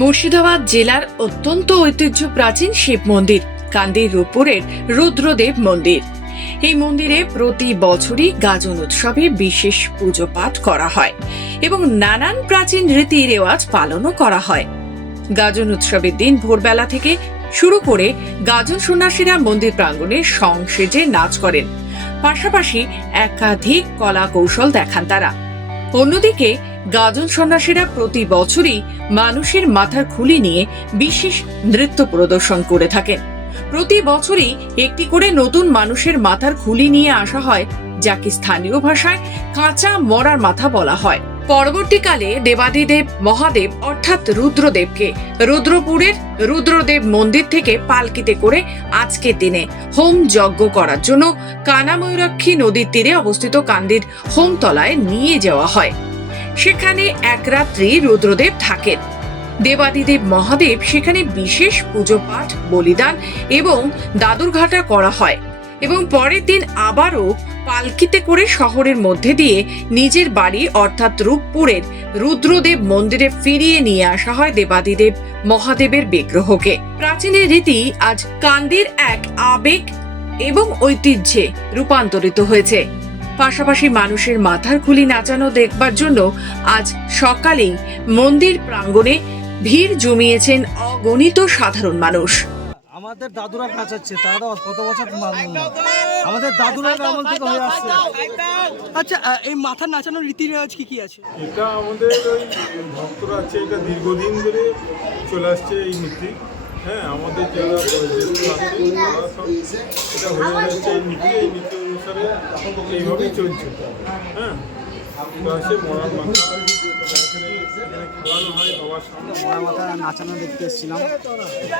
মুর্শিদাবাদ জেলার অত্যন্ত ঐতিহ্য প্রাচীন শিব মন্দির কান্দির রূপপুরের রুদ্রদেব মন্দির। এই মন্দিরে প্রতি বছরই গাজন উৎসবে বিশেষ পুজো পাঠ করা হয় এবং নানান প্রাচীন রীতি রেওয়াজ পালনও করা হয়। গাজন উৎসবের দিন ভোরবেলা থেকে শুরু করে গাজন সন্ন্যাসীরা মন্দির প্রাঙ্গণে সং সেজে নাচ করেন, পাশাপাশি একাধিক কলা কৌশল দেখান তারা। অন্যদিকে গাজন সন্ন্যাসীরা প্রতি বছরই মানুষের মাথার খুলি নিয়ে বিশেষ নৃত্য প্রদর্শন করে থাকেন। প্রতি বছরই একটি করে নতুন মানুষের মাথার খুলি নিয়ে আসা হয়, যাকে স্থানীয় ভাষায় কাঁচা মরার মাথা বলা হয়। পরবর্তীকালে দেবাদিদেব মহাদেব অর্থাৎ রুদ্রদেবকে রুদ্রপুরের রুদ্রদেব মন্দির থেকে পালকিতে করে আজকের দিনে হোম যজ্ঞ করার জন্য কানাময়ূরাক্ষী নদীর তীরে অবস্থিত কান্দির হোমতলায় নিয়ে যাওয়া হয়। সেখানে এক রাত্রি রুদ্রদেব থাকেন। দেবাদিদেব মহাদেব সেখানে বিশেষ পুজো পাঠ, বলিদান এবং দাদুরঘাটা করা হয় এবং পরের দিন আবারও পালকিতে করে শহরের মধ্যে দিয়ে নিজের বাড়ি অর্থাৎ রূপপুরের রুদ্রদেব মন্দিরে ফিরিয়ে নিয়ে আসা হয় দেবাদিদেব মহাদেবের বিগ্রহকে। প্রাচীনের রীতি আজ কান্দির এক আবেগ এবং ঐতিহ্যে রূপান্তরিত হয়েছে। পাশাপাশি মানুষের মাথার খুলি নাচানো দেখবার জন্য আজ সকালেই মন্দির প্রাঙ্গণে ভিড় জমিয়েছেন অগণিত সাধারণ মানুষ। আমাদের দাদুরা নাচাচ্ছে, তারা কত বছর আমাদের দাদুরা আমল থেকে হয়ে আসছে। আচ্ছা, এই মাথা নাচানোর রীতি রেওয়াজ কি আছে? এটা আমাদের ওই ভক্তরা আছে, এটা দীর্ঘদিন ধরে চলে আসছে এই নীতি। হ্যাঁ, আমাদের যারা বয়োজ্যেষ্ঠ আছে তারা সব এটা হয়ে যাচ্ছে এই নীতি অনুসারে এইভাবেই চলছে। হ্যাঁ, আসে মরার মাথা খাওয়ানো হয় বাবার সামনে। মরা মাথা নাচানো দেখতে এসেছিলাম।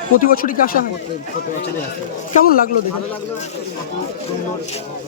প্রতি বছরই কি আসা হয়? প্রতি বছরই আসে। কেমন লাগলো দেখে? ভালো লাগলো, সুন্দর।